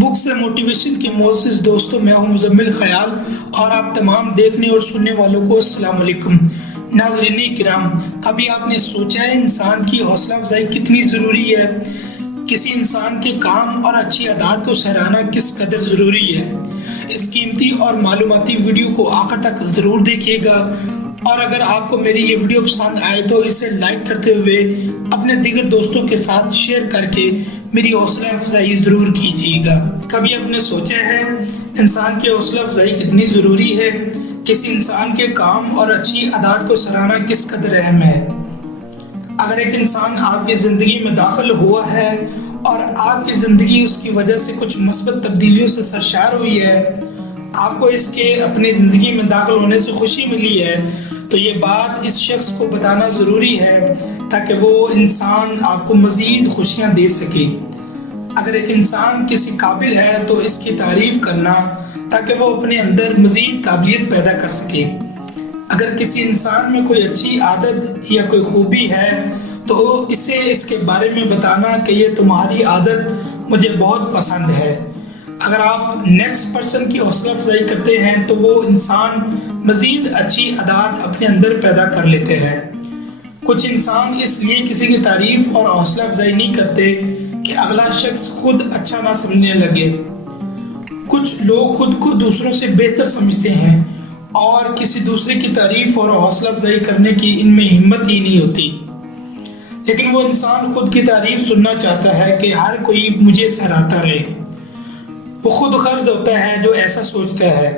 Book से motivation के मोअज़्ज़िज़ दोस्तों, मैं हूं मुज़म्मिल ख़याल और आप तमाम देखने और सुनने वालों को अस्सलाम वालेकुम। नाज़रीन किराम, कभी आपने सोचा है इंसान की हौसला अफजाई कितनी ज़रूरी है? किसी इंसान के काम और अच्छी आदत को सराहना किस कदर ज़रूरी है? इस कीमती और मालूमाती वीडियो को आखिर तक ज़रूर देखिएगा और अगर आपको मेरी ये वीडियो पसंद आए तो इसे लाइक करते हुए अपने दीगर दोस्तों के साथ शेयर करके मेरी हौसला अफजाई ज़रूर कीजिएगा। कभी आपने सोचा है इंसान की हौसला अफजाई कितनी ज़रूरी है? किसी इंसान के काम और अच्छी आदत को सराहना किस कदर अहम है? अगर एक इंसान आपकी ज़िंदगी में दाखिल हुआ है और आपकी ज़िंदगी उसकी वजह से कुछ मुस्बत तब्दीलियों से सरशार हुई है, आपको इसके अपनी ज़िंदगी में दाखिल होने से खुशी मिली है, तो ये बात इस शख्स को बताना ज़रूरी है ताकि वो इंसान आपको मज़ीद खुशियाँ दे सके। अगर एक इंसान किसी काबिल है तो इसकी तारीफ़ करना ताकि वो अपने अंदर मज़ीद काबिलियत पैदा कर सके। अगर किसी इंसान में कोई अच्छी आदत या कोई खूबी है तो इसे इसके बारे में बताना कि ये तुम्हारी आदत मुझे बहुत पसंद है। अगर आप नेक्स्ट पर्सन की हौसला अफजाई करते हैं तो वो इंसान मज़ीद अच्छी आदत अपने अंदर पैदा कर लेते हैं। कुछ इंसान इसलिए किसी की तारीफ और हौसला अफजाई नहीं करते कि अगला शख्स खुद अच्छा ना समझने लगे। कुछ लोग खुद को दूसरों से बेहतर समझते हैं और किसी दूसरे की तारीफ और हौसला अफजाई करने की इनमें हिम्मत ही नहीं होती। लेकिन वो इंसान खुद की तारीफ सुनना चाहता है कि हर कोई मुझे सराहता रहे। वो खुद गर्ज होता है जो ऐसा सोचता है,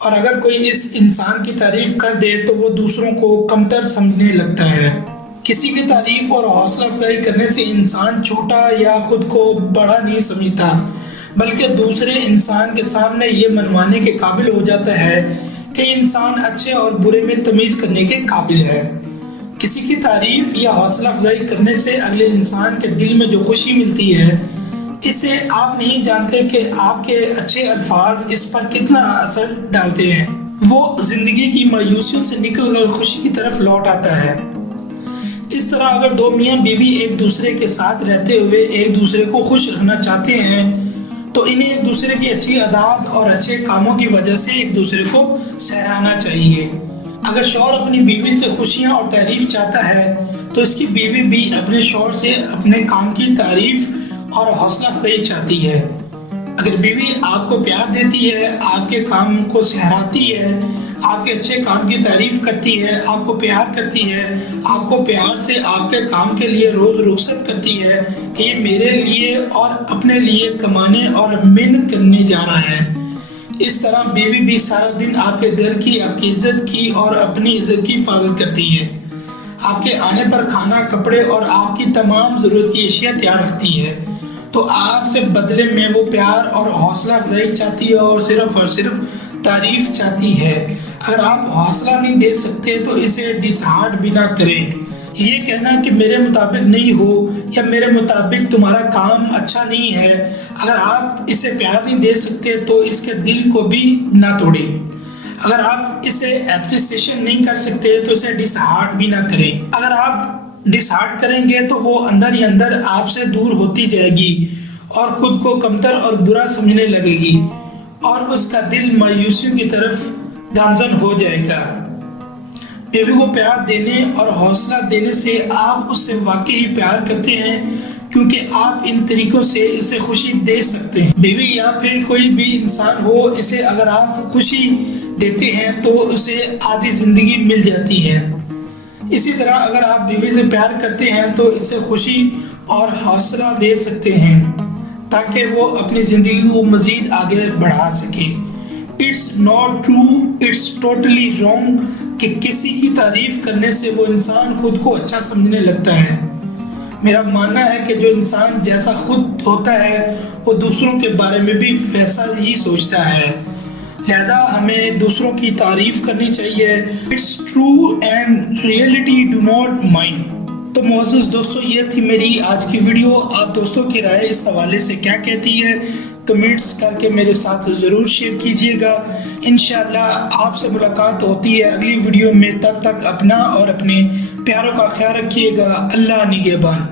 और अगर कोई इस इंसान की तारीफ कर दे तो वो दूसरों को कमतर समझने लगता है। किसी की तारीफ और हौसला अफजाई करने से इंसान छोटा या खुद को बड़ा नहीं समझता, बल्कि दूसरे इंसान के सामने ये मनवाने के काबिल हो जाता है कि इंसान अच्छे और बुरे में तमीज़ करने के काबिल है। किसी की तारीफ या हौसला अफजाई करने से अगले इंसान के दिल में जो खुशी मिलती है, इससे आप नहीं जानते कि आपके अच्छे अल्फाज इस पर कितना असर डालते हैं। वो जिंदगी की मायूसियों से निकल कर खुशी की तरफ लौट आता है। इस तरह अगर दो मियाँ बीवी एक दूसरे के साथ रहते हुए एक दूसरे को खुश रखना चाहते हैं तो इन्हें एक दूसरे की अच्छी आदत और अच्छे कामों की वजह से एक दूसरे को सराहना चाहिए। अगर शौहर अपनी बीवी से खुशियाँ और तारीफ चाहता है तो इसकी बीवी भी अपने शौहर से अपने काम की तारीफ और हौसला अफजाई चाहती है। अगर बीवी आपको प्यार देती है, आपके काम को सहराती है, आपके अच्छे काम की तारीफ करती है, आपको प्यार करती है, आपको प्यार से आपके काम के लिए रोज रुखसत करती है कि ये मेरे लिए और अपने लिए कमाने और मेहनत करने जा रहा है, इस तरह बीवी भी सारा दिन आपके घर की, आपकी इज्जत की और अपनी इज्जत की हिफाजत करती है। आपके आने पर खाना, कपड़े और आपकी तमाम ज़रूरत की अशिया तैयार रखती है, तो आपसे बदले में वो प्यार और हौसला अफजाई चाहती है और सिर्फ तारीफ चाहती है। अगर आप हौसला नहीं दे सकते तो इसे डिसहार्ट भी ना करें। ये कहना कि मेरे मुताबिक नहीं हो या मेरे मुताबिक तुम्हारा काम अच्छा नहीं है, अगर आप इसे प्यार नहीं दे सकते तो इसके दिल को भी ना तोड़ें। अगर आप इसे एप्रिसिएशन नहीं कर सकते तो इसे डिसहार्ट भी ना करें। अगर आप डिसहार्ट करेंगे तो वो अंदर ही अंदर आपसे दूर होती जाएगी और खुद को कमतर और बुरा समझने लगेगी और उसका दिल मायूसियों की तरफ गामजन हो जाएगा। बीवी को प्यार देने और हौसला देने से आप उससे वाकई ही प्यार करते हैं, क्योंकि आप इन तरीकों से इसे खुशी दे सकते हैं। बीवी या फिर कोई भी इंसान हो, इसे अगर आप खुशी देते हैं तो उसे आधी जिंदगी मिल जाती है। इसी तरह अगर आप बीवी से प्यार करते हैं तो इसे खुशी और हौसला दे सकते हैं ताकि वो अपनी ज़िंदगी को मज़ीद आगे बढ़ा सके। It's not true, it's totally wrong कि किसी की तारीफ करने से वो इंसान खुद को अच्छा समझने लगता है। मेरा मानना है कि जो इंसान जैसा खुद होता है वो दूसरों के बारे में भी वैसा ही सोचता है, लिहाजा हमें दूसरों की तारीफ करनी चाहिए। It's true and reality do not mind. तो मोअज़्ज़िज़ दोस्तों, ये थी मेरी आज की वीडियो। आप दोस्तों की राय इस हवाले से क्या कहती है, कमेंट्स करके मेरे साथ ज़रूर शेयर कीजिएगा। इंशाअल्लाह आपसे मुलाकात होती है अगली वीडियो में। तब तक अपना और अपने प्यारों का ख्याल रखिएगा। अल्लाह निगहबान।